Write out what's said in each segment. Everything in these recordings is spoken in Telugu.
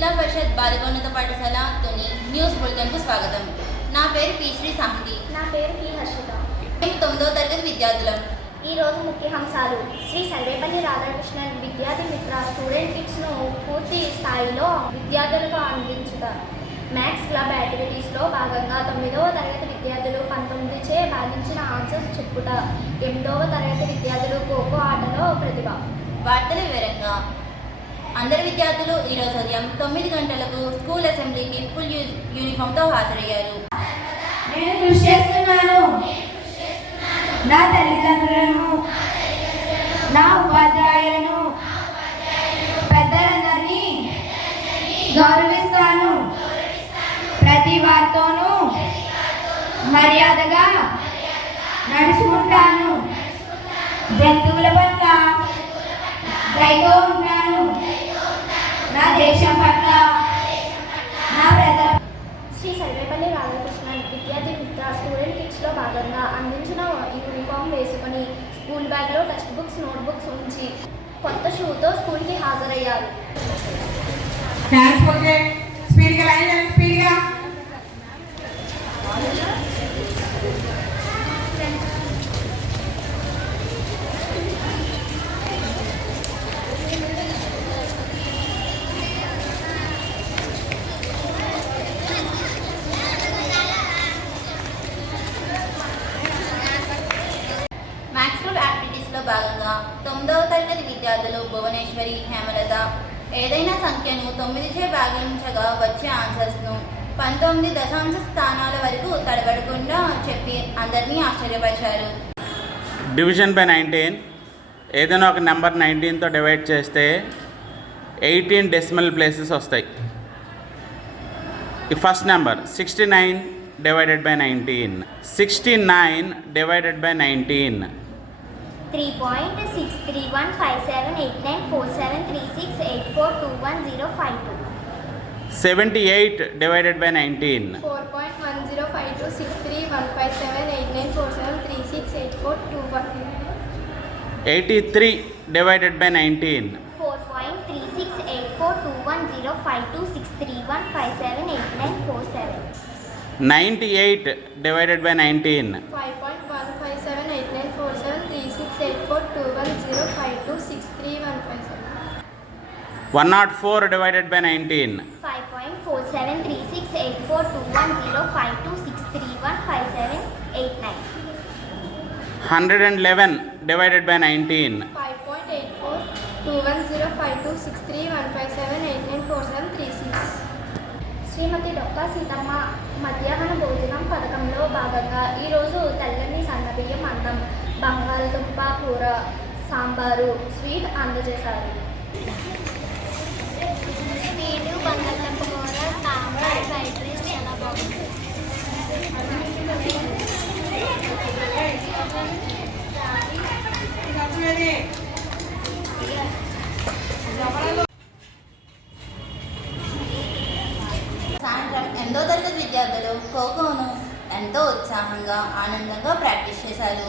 జిల్లా పరిషత్ బాలికోన్నత పాఠశాల తోని న్యూస్ బులెటిన్కు స్వాగతం. నా పేరు పి శ్రీ సాహితి. నా పేరు పి హర్షిత. మేము 9వ తరగతి విద్యార్థులం. ఈరోజు ముఖ్యాంశాలు: శ్రీ సర్వేపల్లి రాధాకృష్ణన్ విద్యార్థి మిత్ర స్టూడెంట్ కిట్స్ను పూర్తి స్థాయిలో విద్యార్థులకు అందించుతారు. మ్యాథ్స్ క్లబ్ యాక్టివిటీస్లో భాగంగా 9వ తరగతి విద్యార్థులు 19చే భావించిన ఆన్సర్స్ చెప్పుట. 8వ తరగతి విద్యార్థులు ఖోఖో ఆటలో ప్రతిభ. వార్తల వివరంగా అందరు విద్యార్థులు ఈరోజు ఉదయం 9 గంటలకు స్కూల్ అసెంబ్లీకి ఫుల్ యూనిఫామ్తో హాజరయ్యారు. నేను కృషి చేస్తున్నాను. నా తల్లిదండ్రులను, నా ఉపాధ్యాయులను, పెద్దలందరినీ గౌరవిస్తాను. ప్రతి వారితోనూ మర్యాదగా నడుచుకుంటాను. జంతువుల పట్ల దయతో ఉంటాను. నా దేశం పట్ల, నా ప్రజల. శ్రీ సర్వేపల్లి రాధాకృష్ణన్ విద్యార్థి మిత్ర స్టూడెంట్ కిట్స్లో భాగంగా అందించిన యూనిఫామ్ వేసుకొని స్కూల్ బ్యాగ్లో టెక్స్ట్ బుక్స్, నోట్బుక్స్ ఉంచి కొత్త షూతో స్కూల్కి హాజరయ్యారు. మ్యాథ్స్ క్లబ్ యాక్టివిటీస్లో భాగంగా 9వ తరగతి విద్యార్థులు భువనేశ్వరి, హేమలత ఏదైనా సంఖ్యను 9చే భాగించగా వచ్చే ఆన్సర్స్ను 19 దశాంశ స్థానాల వరకు తడబడకుండా చెప్పి అందరినీ ఆశ్చర్యపరిచారు. డివిజన్ బై 19 ఏదైనా ఒక నెంబర్ 19తో డివైడ్ చేస్తే 18 డెసిమల్ ప్లేసెస్ వస్తాయి. ఈ first number 69 divided by 19. 69 divided by 19. 3.631578947368421052. 78 divided by 19. 4.10526315789473684210. 83 divided by 19. 4.368421052631578947. 98 divided by 19. 5.1578947368421052631557. 104 divided by 19. 5.473684210526315789. 111 divided by 19. 5.842105263157894736. శ్రీమతి డొక్కా సీతమ్మ మధ్యాహ్న భోజనం పథకంలో భాగంగా ఈరోజు తెల్లని సన్నబియ్యం, అన్నం, బంగాళదుంప కూర, సాంబారు, స్వీట్ అందజేశారు. స్వీటు, బంగాళదుంప కూర, సాంబార్, ఫ్రైడ్ రైస్ చాలా బాగుంది. సాయంత్రం 8వ తరగతి విద్యార్థులు ఖోఖోను ఎంతో ఉత్సాహంగా, ఆనందంగా ప్రాక్టీస్ చేశారు.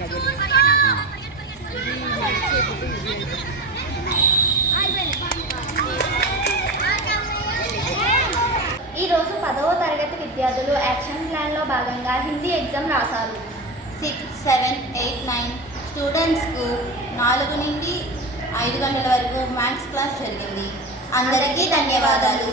ఈరోజు 10వ తరగతి విద్యార్థులు యాక్షన్ ప్లాన్లో భాగంగా హిందీ ఎగ్జామ్ రాశారు. 6, 7, 8, 9 స్టూడెంట్స్కు 4 నుండి 5 గంటల వరకు మ్యాథ్స్ క్లాస్ జరిగింది. అందరికీ ధన్యవాదాలు.